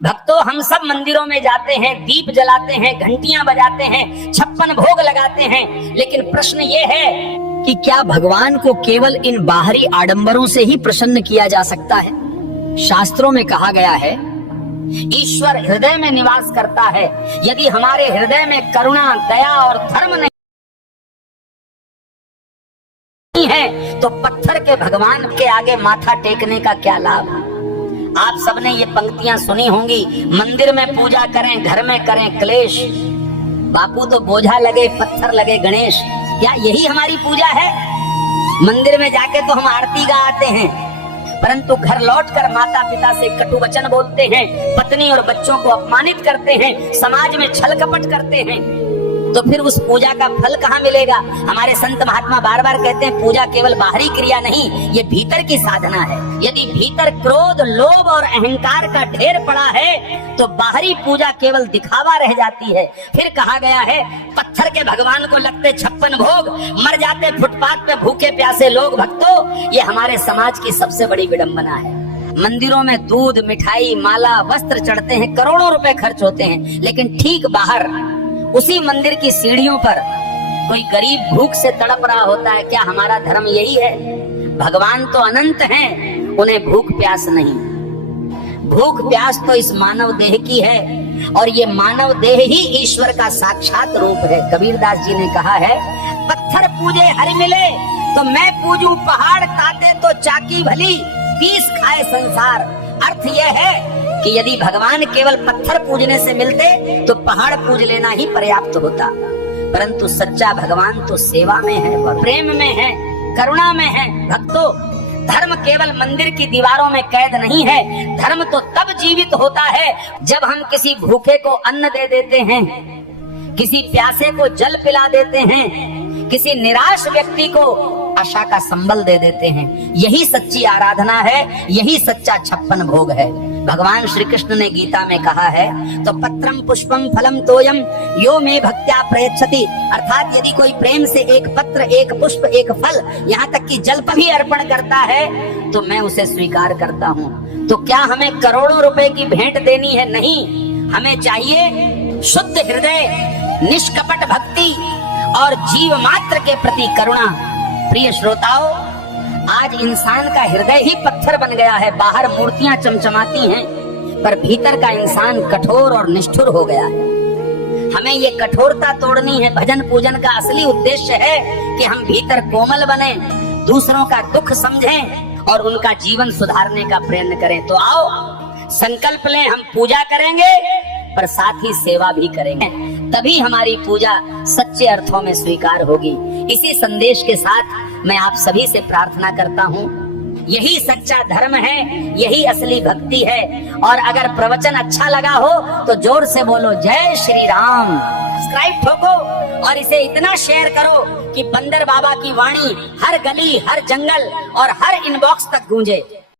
भक्तों, हम सब मंदिरों में जाते हैं, दीप जलाते हैं, घंटियां बजाते हैं, 56 भोग लगाते हैं, लेकिन प्रश्न ये है कि क्या भगवान को केवल इन बाहरी आडंबरों से ही प्रसन्न किया जा सकता है? शास्त्रों में कहा गया है ईश्वर हृदय में निवास करता है। यदि हमारे हृदय में करुणा, दया और धर्म नहीं है तो पत्थर के भगवान के आगे माथा टेकने का क्या लाभ? आप सबने ये पंक्तियां सुनी होंगी, मंदिर में पूजा करें, घर में करें क्लेश, बापू तो बोझा लगे पत्थर लगे गणेश। क्या यही हमारी पूजा है? मंदिर में जाके तो हम आरती गा आते हैं, परंतु घर लौटकर माता पिता से कटु वचन बोलते हैं, पत्नी और बच्चों को अपमानित करते हैं, समाज में छल कपट करते हैं, तो फिर उस पूजा का फल कहाँ मिलेगा? हमारे संत महात्मा बार बार कहते हैं पूजा केवल बाहरी क्रिया नहीं, ये भीतर की साधना है। यदि भीतर क्रोध, लोभ और अहंकार का ढेर पड़ा है तो बाहरी पूजा केवल दिखावा रह जाती है। फिर कहा गया है पत्थर के भगवान को लगते 56 भोग, मर जाते फुटपाथ पे भूखे प्यासे लोग। भक्तों, ये हमारे समाज की सबसे बड़ी विडंबना है। मंदिरों में दूध, मिठाई, माला, वस्त्र चढ़ते हैं, करोड़ों रुपए खर्च होते हैं, लेकिन ठीक बाहर उसी मंदिर की सीढ़ियों पर कोई गरीब भूख से तड़प रहा होता है। क्या हमारा धर्म यही है? भगवान तो अनंत हैं, उन्हें भूख प्यास नहीं। भूख प्यास तो इस मानव देह की है, और ये मानव देह ही ईश्वर का साक्षात रूप है। कबीरदास जी ने कहा है, पत्थर पूजे हरि मिले तो मैं पूजूं पहाड़, ताते तो चाकी भली, पीस खाए संसार। अर्थ यह है कि यदि भगवान केवल पत्थर पूजने से मिलते तो पहाड़ पूज लेना ही पर्याप्त होता, परंतु सच्चा भगवान तो सेवा में है, प्रेम में है, करुणा में है। भक्तों, धर्म केवल मंदिर की दीवारों में कैद नहीं है। धर्म तो तब जीवित होता है जब हम किसी भूखे को अन्न दे देते हैं, किसी प्यासे को जल पिला देते हैं, किसी निराश व्यक्ति को आशा का संबल दे देते हैं। यही सच्ची आराधना है, यही सच्चा 56 भोग है। भगवान श्री कृष्ण ने गीता में कहा है, तो पत्रम पुष्पम फलम तोयम यो मे भक्त्या प्रयच्छति, अर्थात यदि कोई प्रेम से एक पत्र, एक पुष्प, एक फल, यहाँ तक कि जल भी अर्पण करता है तो मैं उसे स्वीकार करता हूँ। तो क्या हमें करोड़ों रुपए की भेंट देनी है? नहीं, हमें चाहिए शुद्ध हृदय, निष्कपट भक्ति और जीव मात्र के प्रति करुणा। प्रिय श्रोताओं, आज इंसान का हृदय ही पत्थर बन गया है। बाहर मूर्तियां चमचमाती हैं, पर भीतर का इंसान कठोर और निष्ठुर हो गया है। हमें ये कठोरता तोड़नी है। भजन पूजन का असली उद्देश्य है कि हम भीतर कोमल बने, दूसरों का दुख समझें और उनका जीवन सुधारने का प्रयत्न करें। तो आओ संकल्प लें, हम पूजा करेंगे पर साथ ही सेवा भी करेंगे, तभी हमारी पूजा सच्चे अर्थों में स्वीकार होगी। इसी संदेश के साथ मैं आप सभी से प्रार्थना करता हूँ, यही सच्चा धर्म है, यही असली भक्ति है। और अगर प्रवचन अच्छा लगा हो तो जोर से बोलो जय श्री राम। सब्सक्राइब ठोको और इसे इतना शेयर करो कि बंदर बाबा की वाणी हर गली, हर जंगल और हर इनबॉक्स तक गूंजे।